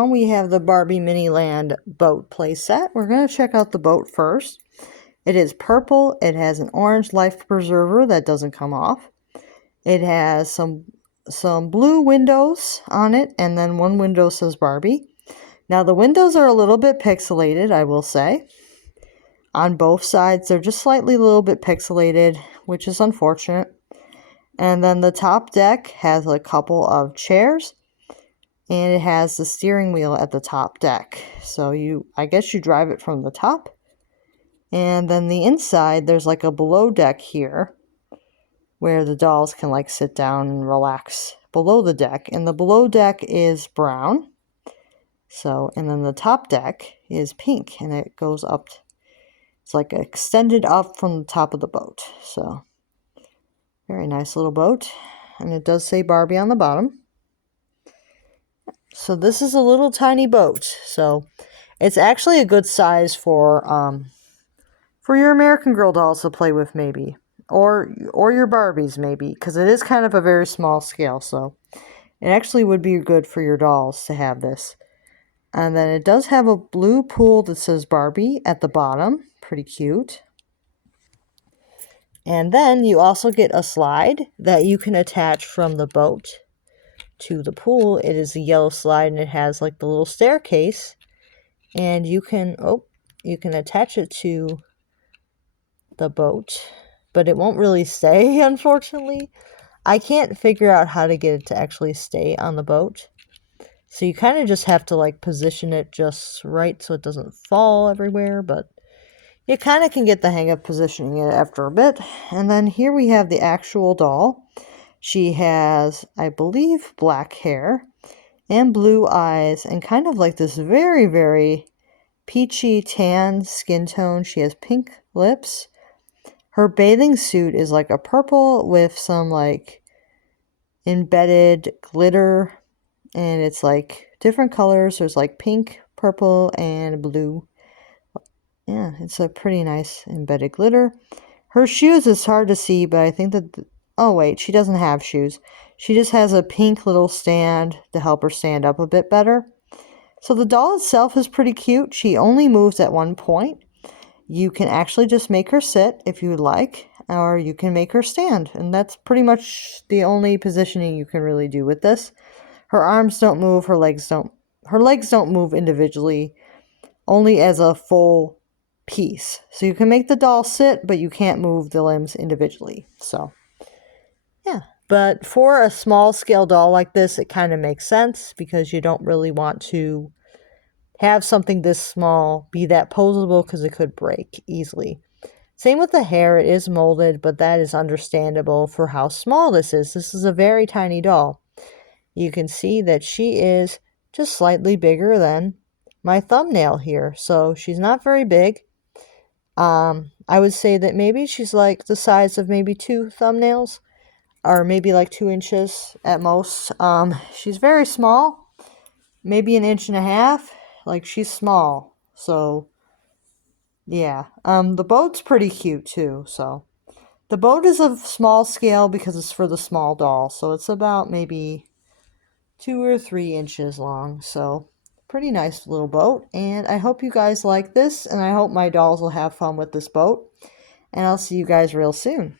one, we have the Barbie Miniland boat playset. We're going to check out the boat first. It is purple. It has an orange life preserver that doesn't come off. It has some blue windows on it, and then one window says Barbie. Now the windows are a little bit pixelated, I will say. On both sides, they're just slightly a little bit pixelated, which is unfortunate. And then the top deck has a couple of chairs, and it has the steering wheel at the top deck. So I guess you drive it from the top. And then the inside, there's like a below deck here where the dolls can like sit down and relax below the deck. And the below deck is brown. So, and then the top deck is pink, and it goes up. It's like extended up from the top of the boat. So, very nice little boat. And it does say Barbie on the bottom. So this is a little tiny boat. So it's actually a good size for your American Girl dolls to play with, maybe. Or your Barbies, maybe. Because it is kind of a very small scale. So it actually would be good for your dolls to have this. And then it does have a blue pool that says Barbie at the bottom. Pretty cute. And then you also get a slide that you can attach from the boat to the pool. It is a yellow slide, and it has like the little staircase. And you can attach it to the boat, but it won't really stay, unfortunately. I can't figure out how to get it to actually stay on the boat. So you kind of just have to like position it just right so it doesn't fall everywhere, but you kind of can get the hang of positioning it after a bit. And then here we have the actual doll. She has, I believe, black hair and blue eyes and kind of like this very, very peachy tan skin tone. She has pink lips. Her bathing suit is like a purple with some like embedded glitter. And it's like different colors. There's like pink, purple, and blue. Yeah, it's a pretty nice embedded glitter. Her shoes is hard to see, but I think that... oh, wait, she doesn't have shoes. She just has a pink little stand to help her stand up a bit better. So the doll itself is pretty cute. She only moves at one point. You can actually just make her sit if you would like, or you can make her stand. And that's pretty much the only positioning you can really do with this. Her arms don't move, her legs don't move individually, only as a full piece. So you can make the doll sit, but you can't move the limbs individually. So, yeah. But for a small scale doll like this, it kind of makes sense because you don't really want to have something this small be that posable because it could break easily. Same with the hair, it is molded, but that is understandable for how small this is. This is a very tiny doll. You can see that she is just slightly bigger than my thumbnail here. So she's not very big. I would say that maybe she's like the size of maybe 2 thumbnails, or maybe like 2 inches at most. She's very small, maybe 1.5 inches. Like, she's small. So yeah. The boat's pretty cute too. So the boat is of small scale because it's for the small doll. So it's about maybe 2 or 3 inches long. So pretty nice little boat. And I hope you guys like this, and I hope my dolls will have fun with this boat. And I'll see you guys real soon.